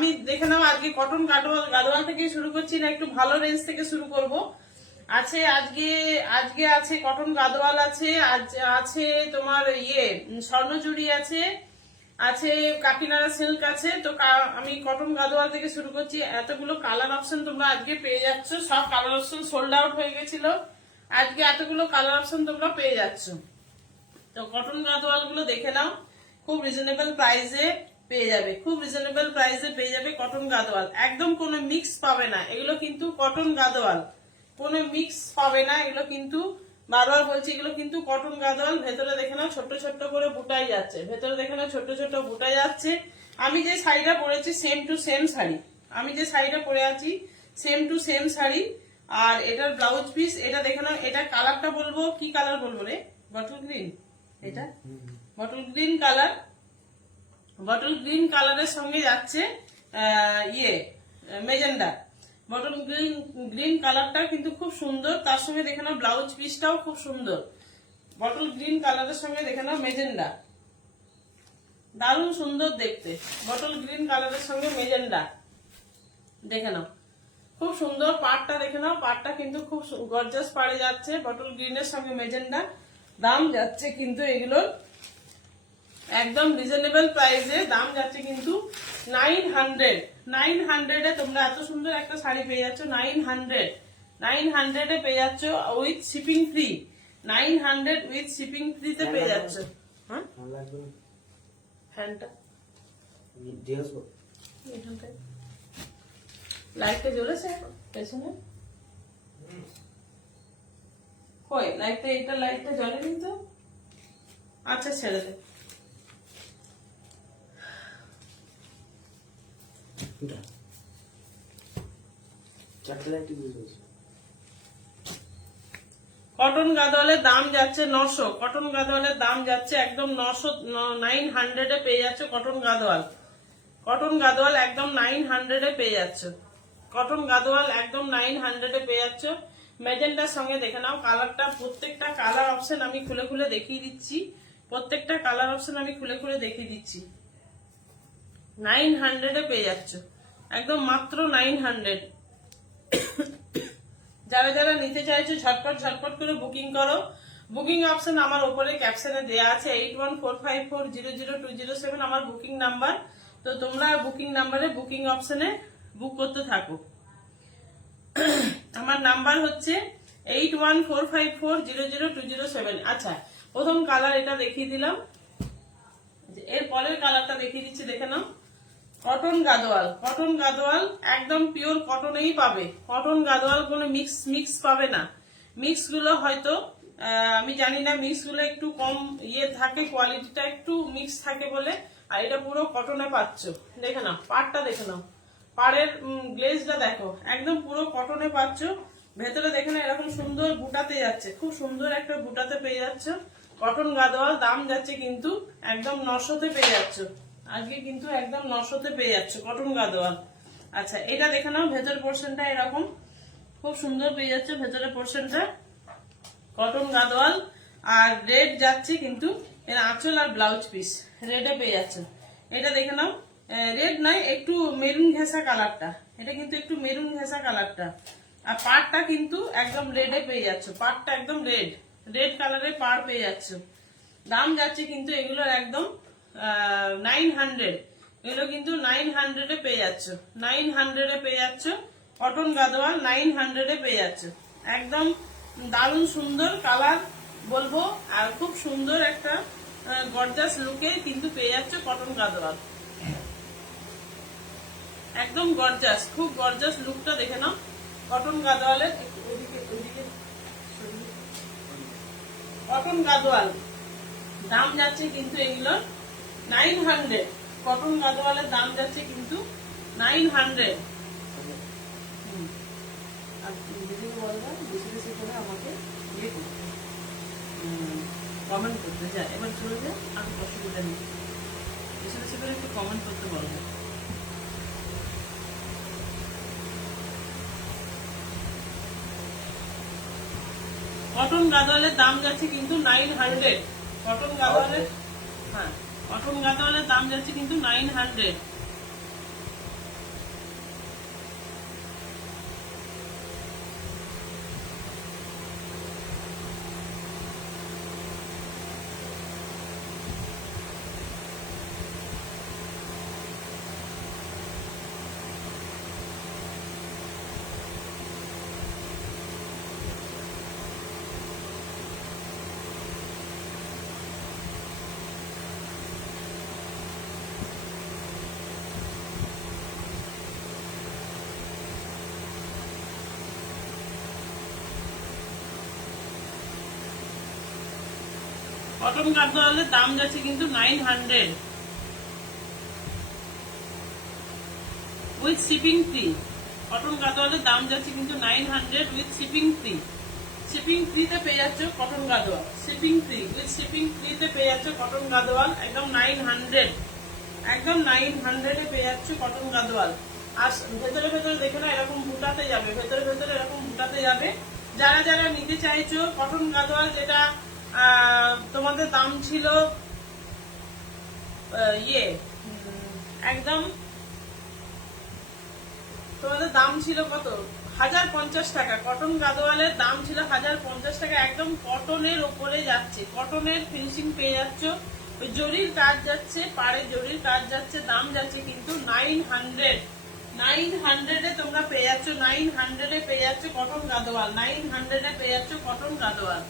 আমি দেখে নাও আজকে কটন গাদোয়াল থেকে শুরু করছি না একটু ভালো রেঞ্জ থেকে শুরু করব। আছে আজকে আছে কটন গাদোয়াল আছে, আছে তোমার স্বর্ণচুড়ি আছে, আছে কাকিনাড়া সিল্ক আছে। তো আমি কটন গাদোয়াল থেকে শুরু করছি। এতগুলো কালার অপশন তোমরা আজকে পেয়ে যাচ্ছ, সব কালার অপশন সোল্ড আউট হয়ে গেছিল, আজকে এতগুলো কালার অপশন তোমরা পেয়ে যাচ্ছ। তো কটন গাদোয়াল গুলো দেখে নাও, খুব রিজনেবল প্রাইসে পেয়ে যাবে, খুব রিজনেবল প্রাইসে পেয়ে যাবে কটন গাদোয়াল। একদম কোনো মিক্স পাবে না, এগুলো কিন্তু কটন গাদোয়াল, কোনো মিক্স পাবে না। এগুলো কিন্তু বারবার বলছি, এগুলো কিন্তু কটন গাদোয়াল। ভেতরে দেখে নাও ছোট্ট ছোট্ট করে বুটাই যাচ্ছে, ভেতরে দেখে নাও ছোট্ট ছোট্ট বুটাই যাচ্ছে। আমি যে শাড়িটা পরেছি সেম টু সেম শাড়ি, আমি যে শাড়িটা পরে আছি সেম টু সেম শাড়ি। আর এটার ব্লাউজ পিস এটা দেখে নাও, এটা কালারটা বলবো কি কালার বলবো রে, বটল গ্রিন, এটা bottle green colour, bottle green কালারের সঙ্গে যাচ্ছে মেজেন্ডা। বটল গ্রিন কালারটা কিন্তু খুব সুন্দর, তার সঙ্গে দেখে নাও ব্লাউজ পিসটাও খুব সুন্দর। বটল গ্রিন কালারের সঙ্গে দেখে নাও মেজেন্ডা, দারুণ সুন্দর দেখতে। বটল গ্রিন কালারের সঙ্গে মেজেন্ডা দেখে নাও, খুব সুন্দর। পাড়টা দেখে নাও, পাড়টা কিন্তু খুব গর্জাস পাড়ে যাচ্ছে, বটল গ্রিনের সঙ্গে মেজেন্ডা। দাম যাচ্ছে কিন্তু এগুলোর একদম রিজনেবল প্রাইসে, দাম যাচ্ছে কিন্তু 900। 900 তোমরা এত সুন্দর একটা শাড়ি পেয়ে যাচ্ছ 900 পেয়ে যাচ্ছ with shipping free. 900 with shipping ফ্রিতে পেয়ে যাচ্ছ। হ্যাঁ ফ্যানটা লাইটটা জ্বলেছে পেছনে, কই লাইটটা, এটা লাইটটা জ্বলেনি তো। আচ্ছা ছেড়ে দে। কটন গাদোয়ালের দাম যাচ্ছে 900, কটন গাদোয়ালের দাম যাচ্ছে একদম 900, 900 পেয়ে যাচ্ছে কটন গাদোয়াল। কটন গাদোয়াল একদম 900 পেয়ে যাচ্ছে, কটন গাদোয়াল একদম 900 পেয়ে যাচ্ছ। ম্যাজেন্টার সঙ্গে দেখে নাও কালারটা, প্রত্যেকটা কালার অপশন আমি খুলে খুলে দেখিয়ে দিচ্ছি, প্রত্যেকটা কালার অপশন আমি খুলে খুলে দেখিয়ে দিচ্ছি। 900 পেয়ে যাচ্ছ একদম মাত্র 900। যারা যারা নিতে চাইছো ঝটপট ঝটপট করে বুকিং করো। বুকিং অপশন আমার উপরে ক্যাপশনে দেয়া আছে 8145400207 আমার বুকিং নাম্বার। তো তোমরা বুকিং নাম্বারে বুকিং অপশনে বুক করতে থাকো। আমার নাম্বার হচ্ছে 8145400207। আচ্ছা প্রথম কালার এটা দেখিয়ে দিলাম, এর পরের কালারটা দেখিয়ে দিচ্ছি দেখে নাও। কটন গাদোয়াল, কটন গাদোয়াল একদম পিওর কটনেই পাবে, কটন গাদোয়াল কোনো মিক্স পাবে না। মিক্স গুলো হয়তো আমি জানি না, মিক্স গুলো একটু কম থাকে, কোয়ালিটিটা একটু মিক্স থাকে বলে। আর এটা পুরো কটনে পাচ্ছ, দেখে নাও পাড়টা দেখে নাও, পাড়ের গ্লেজটা দেখো, একদম পুরো কটনে পাচ্ছ। ভেতরে দেখে নাও এরকম সুন্দর বুটাতে যাচ্ছে, খুব সুন্দর একটা বুটাতে পেয়ে যাচ্ছ কটন গাদোয়াল। দাম যাচ্ছে কিন্তু একদম 900 পেয়ে যাচ্ছ আজকে, কিন্তু একদম 900 পেয়ে যাচ্ছ কটন গাদোয়াল। আচ্ছা এটা দেখে নাও, ভেতর পোর্শনটা এরকম খুব সুন্দর পেয়ে যাচ্ছে, ভেতরের পোর্শনটা কটন গাদোয়াল। আর রেড যাচ্ছে কিন্তু এর আঁচল আর ব্লাউজ পিস রেডে পেয়ে যাচ্ছে। এটা দেখে নাও, রেড নয় একটু মেরুন ঘেঁষা কালারটা, এটা কিন্তু একটু মেরুন ঘেঁষা কালারটা। আর পাড়টা কিন্তু একদম রেডে পেয়ে যাচ্ছ, পাড়টা একদম রেড কালারের পাড় পেয়ে যাচ্ছ। দাম যাচ্ছে কিন্তু এগুলোর একদম 900, এগুলো কিন্তু 900 পেয়ে যাচ্ছ, 900 পেয়ে যাচ্ছ কটন গাদোয়াল, 900 পেয়ে যাচ্ছ। একদম দারুণ সুন্দর কালার বলবো, আর খুব সুন্দর একটা গর্জাস লুকে কিন্তু পেয়ে যাচ্ছ কটন গাদোয়াল, একদম গর্জাস, খুব গর্জাস লুকটা দেখে নাও কটন গাদোয়ালের। কটন গাদোয়াল দাম যাচ্ছে কিন্তু এগুলো 900, কটন গাদোয়ালের দাম যাচ্ছে কিন্তু 900। আমাকে কমেন্ট করতে যায়, এবার চলে যায়, আমি অসুবিধা নেই, বেশি বেশি করে একটু কমেন্ট করতে বলবো। কটন গাদোয়ালের দাম যাচ্ছে কিন্তু 900, কটন গাদোয়ালের, হ্যাঁ কটন গাদোয়ালের দাম যাচ্ছে কিন্তু 900। কটন গাদোয়ালের দাম যাচ্ছে কিন্তু 900 উইথ শিপিং ফ্রি। কটন গাদোয়ালের দাম যাচ্ছে কিন্তু 900 উইথ শিপিং ফ্রি। শিপিং ফ্রিতে পেয়ে যাচ্ছ cotton Gadwal, shipping free with shipping ফ্রিতে পেয়ে যাচ্ছ কটন গাদোয়াল একদম 900, একদম 900 পেয়ে যাচ্ছ কটন গাদোয়াল। আর ভেতরে ভেতরে দেখে না এরকম বুটাতে যাবে, ভেতরে ভেতরে এরকম বুটাতে যাবে। যারা যারা নিতে চাইছো কটন গাদোয়াল, যেটা তোমাদের দাম ছিল একদম তোমাদের দাম ছিল কত, 1050 টাকা। কটন গাদোয়ালের দাম ছিল 1050 টাকা। একদম কটনের ওপরে যাচ্ছে, কটনের ফিনিশিং পেয়ে যাচ্ছ, ওই জরির কাজ যাচ্ছে, পাড়ে জরির কাজ যাচ্ছে, দাম যাচ্ছে কিন্তু 900। 900 তোমরা পেয়ে যাচ্ছ, 900 পেয়ে যাচ্ছ কটন গাদোয়াল, 900 পেয়ে যাচ্ছ কটন গাদোয়াল।